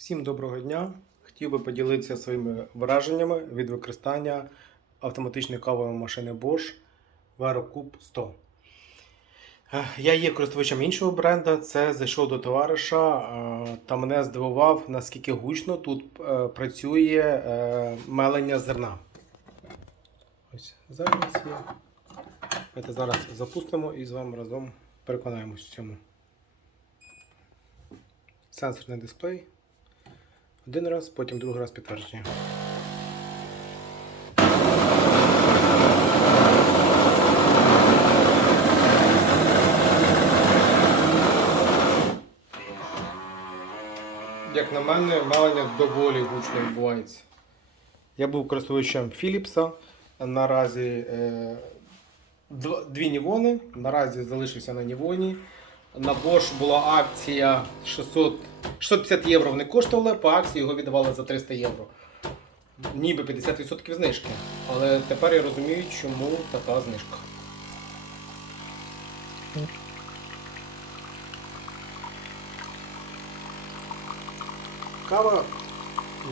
Всім доброго дня! Хотів би поділитися своїми враженнями від використання автоматичної кавової машини Bosch VeroCube 100. Е, Я є користувачем іншого бренда. Це зайшов до товариша е, та мене здивував, наскільки гучно тут е, працює мелення зерна. Ось зараз є. Давайте зараз запустимо і з вами разом переконаємось в цьому. Сенсорний дисплей. Один раз, потім другий раз підтвердження. Як на мене, мелення доволі гучно відбувається. Я був користувачем Philips. Наразі е, дві нівони. Наразі залишився на нівоні. На Bosch була акція 600, 650 євро вони коштували, по акції його віддавали за 300 євро. Ніби 50% знижки. Але тепер я розумію, чому така знижка. Кава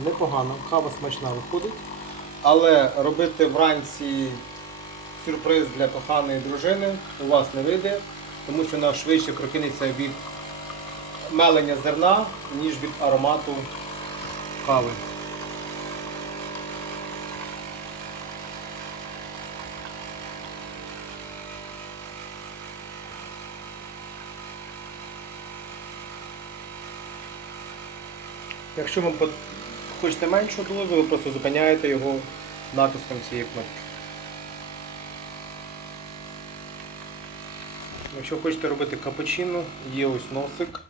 непогана, кава смачна виходить. Але робити вранці сюрприз для коханої дружини у вас не вийде, тому що вона швидше прокинеться від мелення зерна, ніж від аромату кави. Якщо вам хочете меншу дозу, ви просто зупиняєте його натиском цієї кнопки. Якщо хочете робити капучино, є ось носик.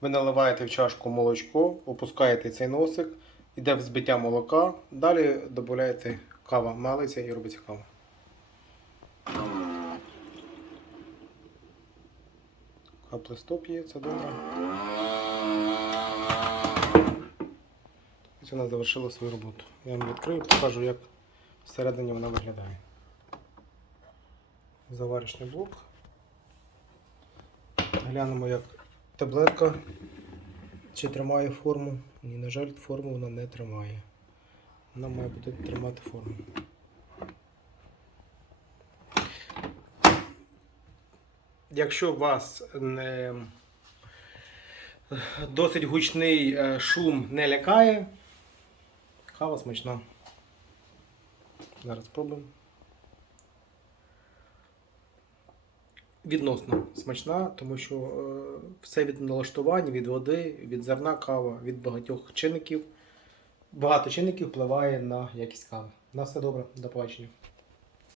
Ви наливаєте в чашку молочко, опускаєте цей носик, йде взбиття молока, далі додаєте кава, малиться і робиться кава. Капли стоп є, це добре. Ось вона завершила свою роботу. Я вам відкрию, покажу, як всередині вона виглядає. Заварочний блок. Глянемо, як таблетка чи тримає форму. Ні, на жаль, форму вона не тримає. Вона має бути тримати форму. Якщо вас не досить гучний е, шум не лякає, кава смачна. Зараз спробуємо. Відносно смачна, тому що е, все від налаштування, від води, від зерна кава, від багатьох чинників. Багато чинників впливає на якість кави. На все добре, до побачення.